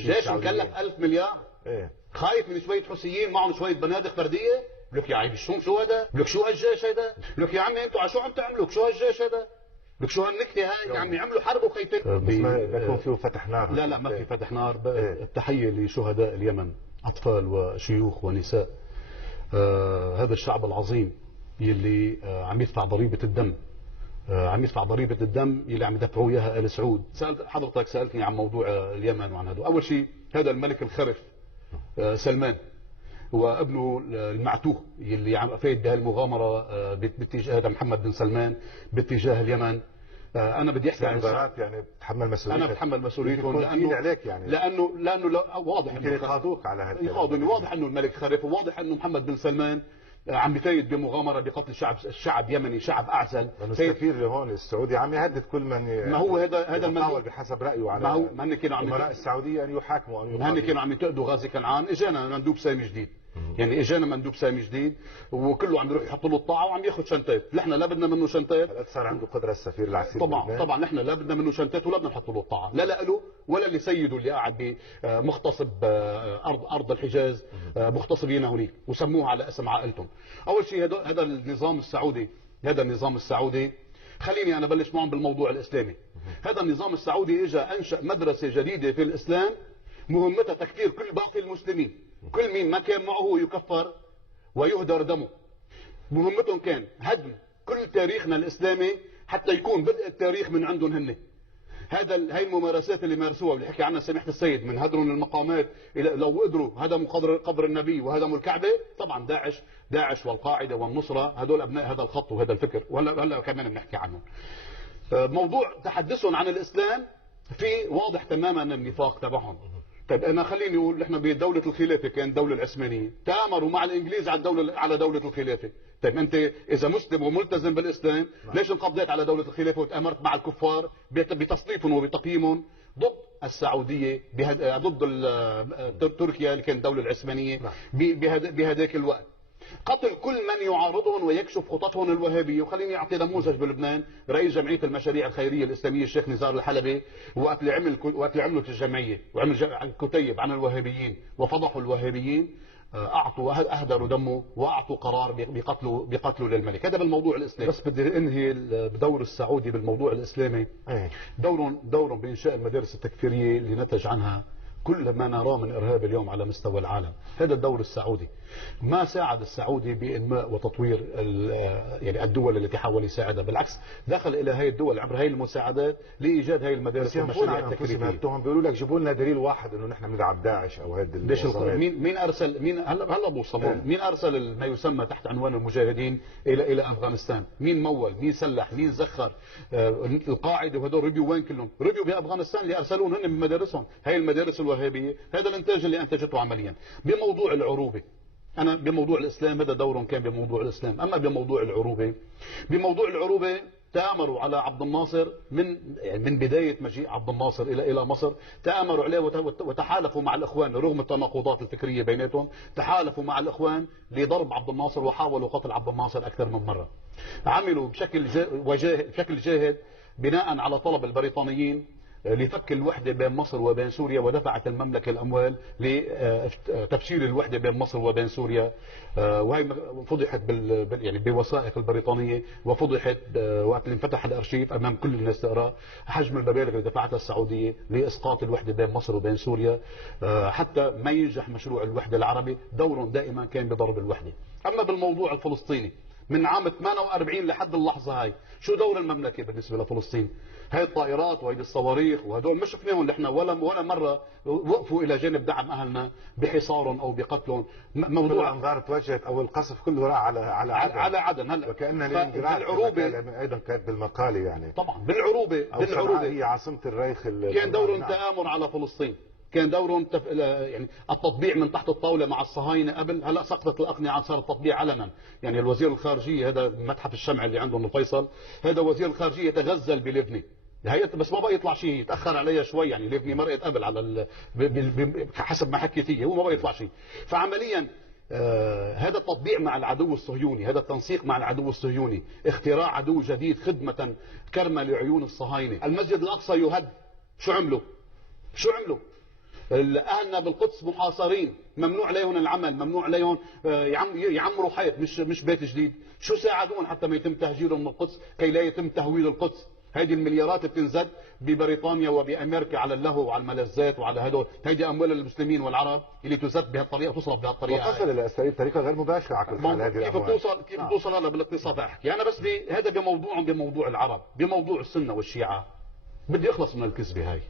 جيش مكلف 1000 مليار. ايه خايف من شويه حوثيين معهم شويه بنادق فرديه. لك يا عيب شو هذا؟ لك شو هالجيش هذا؟ لك يا عمي انتوا على شو عم تعملوا؟ شو هالجيش هذا؟ لك شو هالنكته هاي؟ يا عمي عملوا حرب وخيتين. بس ما يكون فيه فتح نار. لا ما في فتح نار. التحيه لشهداء اليمن، اطفال وشيوخ ونساء. هذا الشعب العظيم يلي عم يدفع ضريبه الدم، عم يدفع ضريبه الدم اللي عم يدفعوا اياها ال سعود. حضرتك سالتني عن موضوع اليمن وعن هذا. اول شيء هذا الملك الخرف سلمان وابنه المعتوه اللي عم فايت بهالمغامره باتجاه هذا محمد بن سلمان باتجاه اليمن. انا بدي احكي عن يعني بتحمل مسؤوليتك. انا بتحمل مسؤوليتهم لانه عليك يعني لانه واضح انه يقاضوك على هذا. يقاضوني. واضح انه الملك خرف، وواضح انه محمد بن سلمان عم بفايد بمغامره بقتل الشعب يمني، شعب اعزل. السفير هون السعودي عم يهدد كل من ما هو هذا المحاول بحسب رايه على ما هن كانوا امراء السعوديه ان يحاكموا ان يقاضوا. هن كانوا عم ينتقدوا غازي كنعان. اجانا مندوب سامي جديد، يعني اجانا مندوب سامي جديد وكله عم يروح يحط له الطاعه وعم ياخذ شنطات. نحن لا بدنا منه شنطات. هلا صار عنده قدره السفير العسير. طبعا نحن لا بدنا منه شنطات ولا بدنا نحط له الطاعه، لا له ولا اللي سيده اللي قاعد مغتصب ارض الحجاز، مغتصبين هنيك وسموه على اسم عائلتهم. اول شيء هذا النظام السعودي خليني انا بلش معهم بالموضوع الاسلامي. هذا النظام السعودي اجى انشا مدرسه جديده في الاسلام مهمتها تكفير كل باقي المسلمين. كل مين ما كان معه يكفر ويهدر دمه. مهمتهم كان هدم كل تاريخنا الاسلامي حتى يكون بدء التاريخ من عندهم هن. هاي الممارسات اللي مارسوها واللي حكي عنها سماحه السيد من هدرهم المقامات، لو قدروا هدموا قبر النبي وهدموا الكعبه. طبعا داعش والقاعده والنصره هدول ابناء هذا الخط وهذا الفكر، وهلا كمان بنحكي عنهم. موضوع تحدثهم عن الاسلام في واضح تماما النفاق تبعهم. طيب انا خليني اقول نحن بدوله الخلافه كان الدوله العثمانيه تآمروا مع الانجليز على دوله الخلافه. طيب انت اذا مسلم وملتزم بالاسلام ليش انقضيت على دوله الخلافه وتآمرت مع الكفار بتصنيفهم وبتقييمهم ضد السعوديه ضد تركيا اللي كانت الدوله العثمانيه بهذاك الوقت. قتل كل من يعارضهم ويكشف خططهم الوهابيه. وخليني اعطي نموذج بلبنان. رئيس جمعيه المشاريع الخيريه الاسلاميه الشيخ نزار الحلبي وقت اللي عملت الجمعيه وعمل كتيب عن الوهابيين وفضحوا الوهابيين، اعطوا اهدروا دمه واعطوا قرار بقتله للملك. هذا بالموضوع الاسلامي. بس بدي انهي بدور السعودي بالموضوع الاسلامي. دورهم بانشاء المدارس التكفيريه اللي نتج عنها كل ما نراه من إرهاب اليوم على مستوى العالم. هذا الدور السعودي. ما ساعد السعودي بإنماء وتطوير يعني الدول التي حاول يساعدها، بالعكس دخل إلى هذه الدول عبر هذه المساعدات لإيجاد هذه المدارس والمشاريع التكليفية. بيقولوا لك جيبوا لنا دليل واحد إنه نحن بندعم داعش أو هذه مين أرسل هلا بوصل مين أرسل ما يسمى تحت عنوان المجاهدين إلى أفغانستان؟ مين مول؟ مين سلح؟ مين زخر؟ القاعدة وهذول ربيوا وين كلهم؟ ربيوا بأفغانستان اللي أرسلوهم هن بمدارسهم. هي المدارس الوهابية. هذا الانتاج اللي انتجته عمليا. بموضوع العروبه انا بموضوع الاسلام هذا دورهم كان بموضوع الاسلام. اما بموضوع العروبه تآمروا على عبد الناصر من بدايه مجيء عبد الناصر الى مصر. تآمروا عليه وتحالفوا مع الاخوان رغم التناقضات الفكريه بيناتهم. تحالفوا مع الاخوان لضرب عبد الناصر وحاولوا قتل عبد الناصر اكثر من مره. عملوا بشكل جاهد بناء على طلب البريطانيين لفك الوحدة بين مصر وبين سوريا. ودفعت المملكة الأموال لتفشيل الوحدة بين مصر وبين سوريا. وهي فضحت يعني بوثائق البريطانية، وفضحت وقت اللي انفتح الأرشيف أمام كل الناس تقرأ حجم المبالغ اللي دفعتها السعودية لإسقاط الوحدة بين مصر وبين سوريا حتى ما ينجح مشروع الوحدة العربي. دورهم دائما كان بضرب الوحدة. أما بالموضوع الفلسطيني من عام 48 لحد اللحظة هاي شو دور المملكة بالنسبة لفلسطين؟ هاي الطائرات وهي الصواريخ وهدول ما شفناهم نحن ولا مرة وقفوا إلى جانب دعم أهلنا بحصارهم أو بقتلهم. موضوع الأنظار توجهت أو القصف كله راح على عدن. هلا وكأن بالعروبة أيضا كانت بالمقالة يعني. طبعا بالعروبة هي عاصمة الريخ. كان دورهم تآمر على فلسطين. كان دورهم يعني التطبيع من تحت الطاولة مع الصهاينة قبل. هلا سقطت الأقنعة صار التطبيع علنا. يعني الوزير الخارجية هذا متحف الشمع اللي عندهم الفيصل، هذا وزير الخارجية يتغزل بلبنة. هي بس ما بقى يطلع شيء، يتاخر عليها شوي. يعني لبنى مرقت قبل على حسب ما حكيت هي، هو ما بقى يطلع شيء. فعمليا هذا التطبيع مع العدو الصهيوني، هذا التنسيق مع العدو الصهيوني، اختراع عدو جديد خدمة كرمة لعيون الصهاينة. المسجد الأقصى يهد. شو عملوا؟ اهلنا بالقدس محاصرين، ممنوع عليهم العمل، ممنوع عليهم يعمروا حيط مش بيت جديد. شو ساعدون حتى ما يتم تهجيرهم من القدس كي لا يتم تهويل القدس؟ هذه المليارات بتنزد ببريطانيا وبامريكا على اللهو وعلى الملذات وعلى هدول، هيدي اموال المسلمين والعرب اللي تزد بهالطريقه، تصرف بهالطريقه. وتصل الى اسرائيل بطريقه غير مباشره على كل حال هذه الاموال. كيف بتوصل هلا بالاقتصاد احكي انا بس هذا بموضوع العرب، بموضوع السنه والشيعه. بدي اخلص من الكذبه هاي.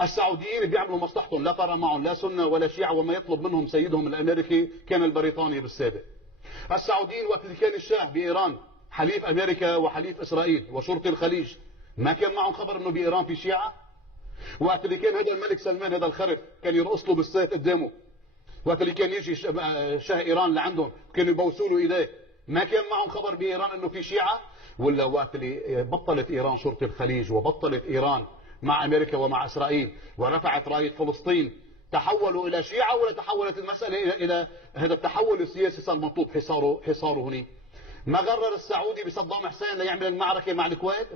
السعوديين بيعملوا مصلحتهم، لا فرق معهم لا سنه ولا شيعه، وما يطلب منهم سيدهم الامريكي كان البريطاني بالسابق. السعوديين وقت اللي كان الشاه بايران حليف امريكا وحليف اسرائيل وشرطي الخليج، ما كان معهم خبر انه بايران في شيعه؟ وقت اللي كان هذا الملك سلمان هذا الخرف كان يرقص له بالسيف قدامه، وقت اللي كان يجي شاه ايران لعندهم كانوا يبوسوا له ايديه، ما كان معهم خبر بايران انه في شيعه؟ ولا وقت اللي بطلت ايران شرطي الخليج وبطلت ايران مع امريكا ومع اسرائيل ورفعت رايه فلسطين، تحولوا الى شيعه ولا تحولت المساله الى هذا التحول السياسي صار مطلوب حصاره هنا؟ ما غرر السعودي بصدام حسين ليعمل المعركه مع الكويت،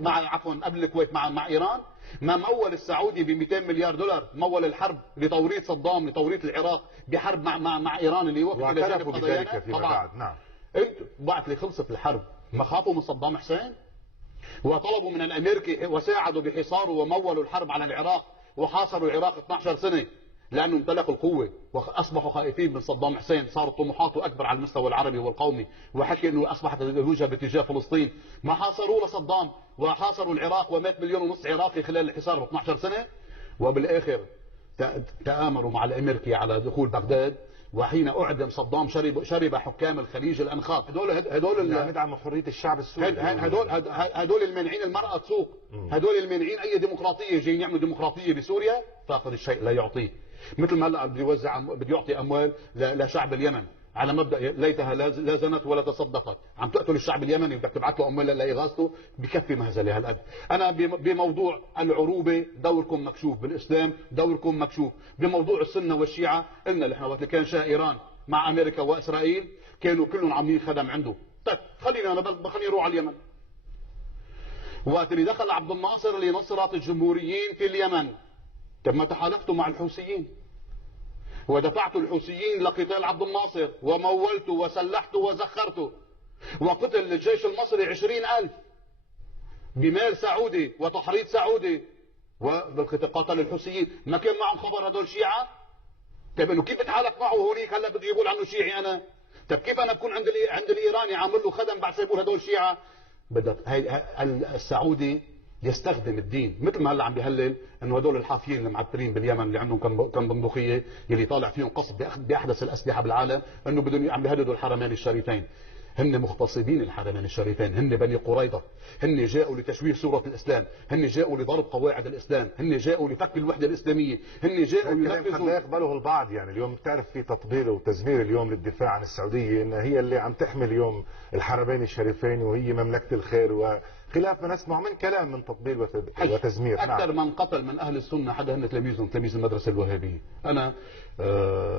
قبل الكويت مع ايران؟ ما مول السعودي ب 200 مليار دولار مول الحرب لتوريط صدام، لتوريط العراق بحرب مع ايران اللي وقف الى جانب قضايانا؟ طبعا نعم. انتم بعد اللي خلصت الحرب ما خافوا من صدام حسين؟ وطلبوا من الامريكي وساعدوا بحصاره ومولوا الحرب على العراق وحاصروا العراق 12 سنه لانه امتلكوا القوه واصبحوا خائفين من صدام حسين، صارت طموحاته اكبر على المستوى العربي والقومي، وحكي انه اصبحت الوجهه باتجاه فلسطين، ما حاصروا لصدام وحاصروا العراق ومات 1.5 مليون عراقي خلال الحصار ب 12 سنة، وبالاخر تآمروا مع الامريكي على دخول بغداد، وحين اعدم صدام شرب حكام الخليج الانخاض. هدول ندعم حريه الشعب السوري. هدول المانعين المرأة تسوق، هدول المانعين اي ديمقراطيه، جايين يعملوا ديمقراطيه بسوريا. فاقد الشيء لا يعطيه، مثل ما هلا بده يعطي اموال لشعب اليمن على مبدا ليتها لا زنت ولا تصدقت، عم تقتل الشعب اليمني وبدك تبعث له اموال لاغاثته، بكفي مهزله هالقد. انا بموضوع العروبه دوركم مكشوف بالاسلام، دوركم مكشوف. بموضوع السنه والشيعه قلنا نحن وقت كان شاه ايران مع امريكا واسرائيل كانوا كلهم عاملين خدم عنده. طيب خليني اروح على اليمن. وقت اللي دخل عبد الناصر لنصرة الجمهوريين في اليمن، طب ما تحالفتوا مع الحوثيين ودفعت الحوثيين لقتال عبد الناصر ومولته وسلحته وزخرته، وقتل الجيش المصري 20,000 بمال سعودي وتحريض سعودي، وقتل الحوثيين. ما كان معهم خبر هدول شيعة؟ طيب انه كيف بتحالف معه هونيك هلا بده يقول عنه شيعي انا؟ طيب كيف انا بكون عند الايراني عامل له خدم بعد يقول هدول شيعة؟ بدك السعودي يستخدم الدين، مثل ما هلا عم بيهلل انه هدول الحافيين المعترين باليمن اللي عندهم كم بندقيه يلي طالع فيهم قصف باحدث الاسلحه بالعالم، انه بدهم عم بيهددوا الحرمين الشريفين. هن مغتصبين الحرمين الشريفين، هن بني قريظه، هن جاءوا لتشويه صوره الاسلام، هن جاءوا لضرب قواعد الاسلام، هن جاءوا لفك الوحده الاسلاميه، هن جاءوا قد لا يقبله البعض. يعني اليوم بتعرف في تطبيل وتزمير اليوم للدفاع عن السعوديه، ان هي اللي عم تحمي اليوم الحرمين الشريفين وهي مملكه الخير، وخلاف ما نسمع من كلام من تطبيل وتزمير. اكثر من قتل من اهل السنه حدا هن تلاميذ المدرسه الوهابيه. انا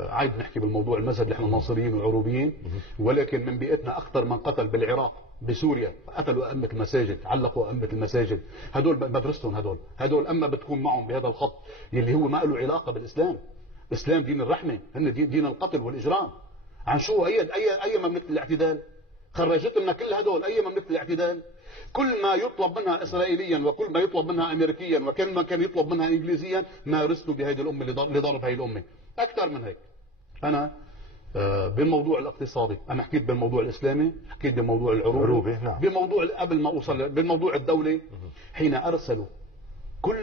عايد نحكي بالموضوع المذهب، نحن ناصريين وعروبيين، ولكن من بيئتنا اكثر من قتل بالعراق بسوريا، قتلوا ائمه المساجد، علقوا ائمه المساجد، هدول مدرستهم، هدول اما بتكون معهم بهذا الخط يلي هو ما له علاقه بالاسلام. الاسلام دين الرحمه، هن دين القتل والاجرام. عن شو اي مملكه الاعتدال؟ خرجت لنا كل هدول اي مملكه الاعتدال؟ كل ما يطلب منها اسرائيليا وكل ما يطلب منها امريكيا وكل ما كان يطلب منها انجليزيا مارسته بهذه الامه لضرب هذه الامه. اكثر من هيك. انا بالموضوع الاقتصادي انا حكيت بالموضوع الاسلامي، حكيت بالموضوع العروبي، نعم. بموضوع قبل ما اوصل بالموضوع الدولي، حين ارسلوا كل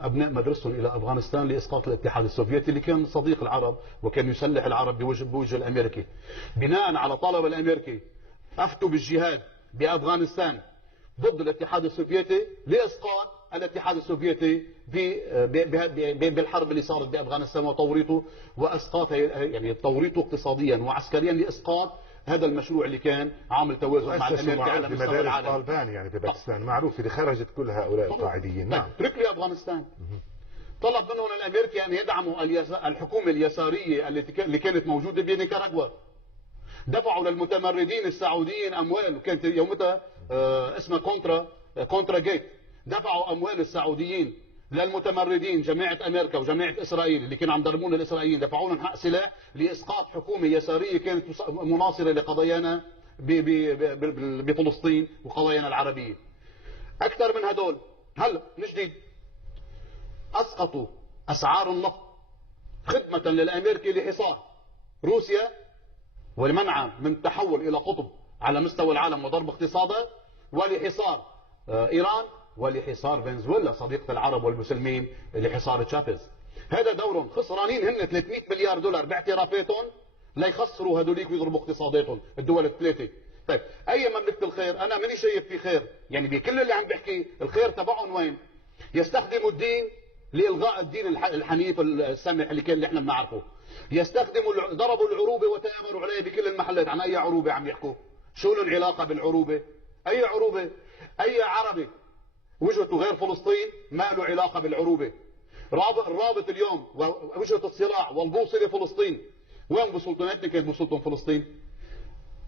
ابناء مدرستهم الى افغانستان لاسقاط الاتحاد السوفيتي اللي كان صديق العرب وكان يسلح العرب بوجه الامريكي، بناء على طلب الامريكي افتوا بالجهاد بافغانستان ضد الاتحاد السوفيتي لاسقاط الاتحاد السوفيتي بالحرب اللي صارت بافغانستان وتوريطه واسقاط، يعني توريطه اقتصاديا وعسكريا لاسقاط هذا المشروع اللي كان عامل توازن مع الامريكي على مستوى العالم. طالبان يعني بباكستان معروف اللي خرجت كل هؤلاء القاعديين. نعم. اترك لي افغانستان. طلب منهم الامريكي ان يدعموا الحكومه اليساريه اللي كانت موجوده بنيكاراغوا. دفعوا للمتمردين السعوديين اموال، وكانت يومتها اسمها كونترا جيت. دفعوا اموال السعوديين للمتمردين جماعه امريكا وجماعه اسرائيل اللي كانوا عم يضربون الاسرائيليين، دفعوا لهم حق سلاح لاسقاط حكومه يساريه كانت مناصره لقضايانا بفلسطين وقضايانا العربيه. اكثر من هدول. هلا من جديد اسقطوا اسعار النفط خدمه للامريكي لحصار روسيا ولمنعها من التحول الى قطب على مستوى العالم وضرب اقتصادها، ولحصار ايران، ولحصار فنزويلا صديقة العرب والمسلمين لحصار تشافيز. هذا دورهم خسرانين هن 300 مليار دولار باعترافاتهم ليخسروا هذوليك ويضربوا اقتصاداتهم الدول الثلاثه. طيب اي مملكه الخير؟ انا ماني شايف في خير، يعني بكل اللي عم بحكي الخير تبعهم وين؟ يستخدموا الدين لالغاء الدين الحنيف السمح اللي احنا بنعرفه. يستخدموا ضربوا العروبه وتآمروا عليها بكل المحلات. عن اي عروبه عم يحكوا؟ شو له العلاقه بالعروبه؟ اي عروبه؟ اي عربي وجهته غير فلسطين ما له علاقه بالعروبه. الرابط اليوم وجهه الصراع والبوصله فلسطين. وين بوصلتنا؟ كانت بوصلتهم فلسطين.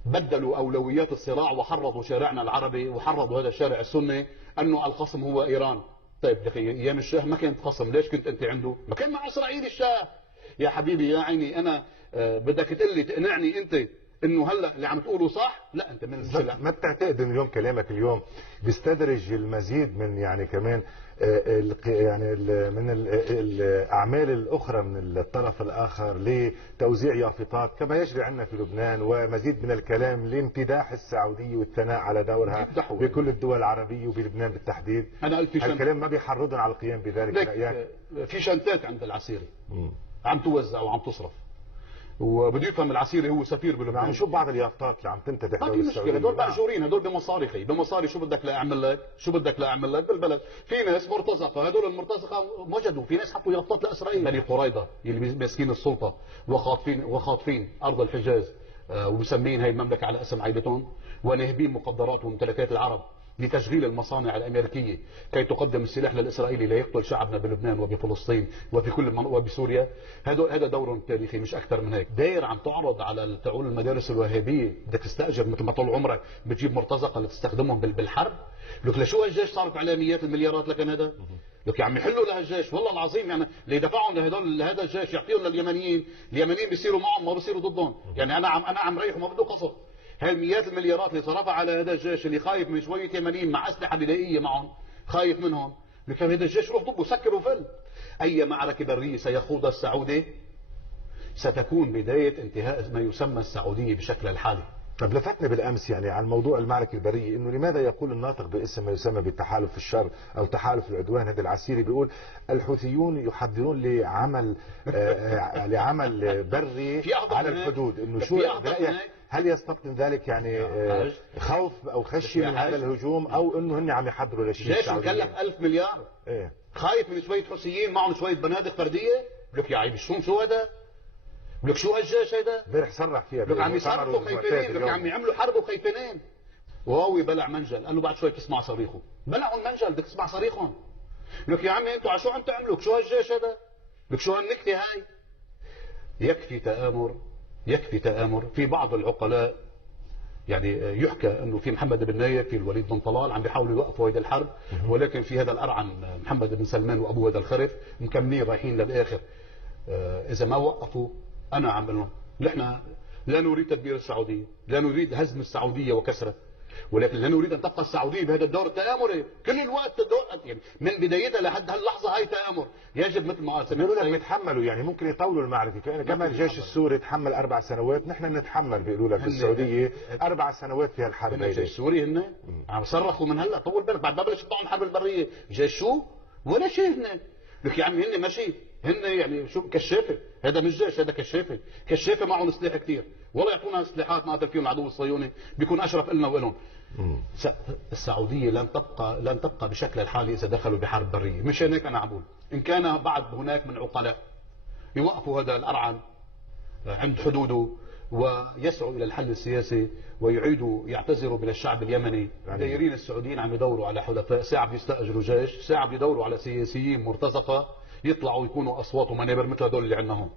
بدلوا اولويات الصراع وحرضوا شارعنا العربي وحرضوا هذا الشارع السني انه الخصم هو ايران. طيب يا اخي ايام الشاه ما كنت خصم، ليش كنت انت عنده؟ ما كان مع اسرائيل الشاه. يا حبيبي يا عيني انا بدك تقول لي تقنعني انت انه هلا اللي عم تقوله صح؟ لا انت من ما بتعتقد ان اليوم كلامك اليوم بيستدرج المزيد من يعني كمان يعني من الاعمال الاخرى من الطرف الاخر لتوزيع يافطات كما يجري عندنا في لبنان، ومزيد من الكلام لامتداح السعوديه والثناء على دورها بكل الدول العربيه وبلبنان بالتحديد؟ الكلام ما بيحرضنا على القيام بذلك برايك؟ في شنتات عند العسيري عم توزع وعم تصرف، وبده يفهم العسيري هو سفير بلبنان. عم نشوف بعض اليافطات اللي عم تمتدح دولة السعودية. هدول مأجورين، هدول بمصاري بمصاري. شو بدك لا اعمل لك؟ شو بدك لا اعمل لك بالبلد؟ في ناس مرتزقه، هدول المرتزقه وجدوا في ناس حطوا يافطات لاسرائيل. بني قريضه اللي ماسكين السلطه وخاطفين ارض الحجاز ومسمين هي المملكه على اسم عائلتهم، وناهبين مقدرات وممتلكات العرب لتشغيل المصانع الامريكيه كي تقدم السلاح للاسرائيلي ليقتل شعبنا بلبنان وبفلسطين وفي كل وبسوريا. هذا دور تاريخي مش اكثر من هيك. داير عم تعرض على تعول المدارس الوهابيه، بدك تستاجر مثل ما طول عمرك بتجيب مرتزقه لتستخدمهم بالحرب. لك لشو هالجيش صارت عليه مئات المليارات لكن هذا؟ لك يا عم يحلوا لهالجيش والله العظيم، يعني اللي دفعهم لهذا الجيش يعطيهم لليمنيين، اليمنيين بيصيروا معهم ما بيصيروا ضدهم. يعني انا عم ريح وما بده قصف. هاي المئات المليارات اللي صرفها على هذا الجيش اللي خايف من شويه يمنيين مع اسلحه بدائيه معهم، خايف منهم. لكن هذا الجيش روح ضبه سكر وفل. اي معركه بريه سيخوضها السعودي ستكون بدايه انتهاء ما يسمى السعوديه بشكلها الحالي. طب لفتنا بالامس يعني عن موضوع المعركه البريه، انه لماذا يقول الناطق باسم ما يسمى بالتحالف الشر او تحالف العدوان؟ هذا العسيري بيقول الحوثيون يحضرون لعمل بري على الحدود. انه شو برايك؟ هل يستبطن ذلك يعني خوف او خشيه من هذا الهجوم، او انه هن عم يحضروا لشيء؟ جيش مكلف 1000 مليار خايف من شويه حوثيين معهم شويه بنادق فرديه؟ لك يا عيب الشوم شو هذا؟ لك شو هالجيش هيدا؟ امبارح صرح فيها. لك عم يصرخوا خايفين، لك عم يعملوا حرب وخايفين. وهو بلع منجل، قال له بعد شوي تسمع صريخه. بلعوا المنجل بدك تسمع صريخهم. لك يا عمي انتوا على شو عم تعملوا؟ شو هالجيش هذا؟ لك شو هالنكته هاي؟ يكفي تآمر. في بعض العقلاء يعني يحكى انه في محمد بن نايف، في الوليد بن طلال عم بيحاولوا يوقفوا هيدا الحرب، ولكن في هذا الارعن محمد بن سلمان وابو هذا الخرف مكملين رايحين للاخر. اذا ما وقفوا انا عم بقول لهم نحن لا نريد تدمير السعوديه، لا نريد هزم السعوديه وكسرها، ولكن لا نريد ان تبقى السعوديه بهذا الدور التآمري كل الوقت. يعني من بدايتها لحد هاللحظه هاي تآمر. يجب مثل ما قال بيقولوا لك بيتحملوا، يعني ممكن يطولوا المعركه كما الجيش السوري تحمل 4 سنوات، نحن نتحمل بيقولوا لك بالسعوديه 4 سنوات في هالحرب. الجيش السوري هن عم صرخوا من هلا، طول بالك بعد ما بلش يطلعوا الحرب البريه، جيش شو؟ ولا شيء هن. لك يا عمي هن ماشي، هن يعني شو كشافه، هذا مش جيش، هذا كشافه معهم سلاح كثير، والله يعطونا سلاحات نقاتل فيهم العدو الصهيوني بيكون اشرف لنا والهم. السعوديه لن تبقى بشكل الحالي اذا دخلوا بحرب بريه. مشان هيك انا عم بقول ان كان بعد هناك من عقلاء يوقفوا هذا الارعن عند حدوده ويسعوا الى الحل السياسي ويعيدوا يعتذروا من الشعب اليمني. دايرين السعوديين عم يدوروا على حلفاء، ساعه بيستاجروا جيش، ساعه بيدوروا على سياسيين مرتزقه يطلعوا يكونوا اصوات ومنابر مثل هدول اللي عندنا هون.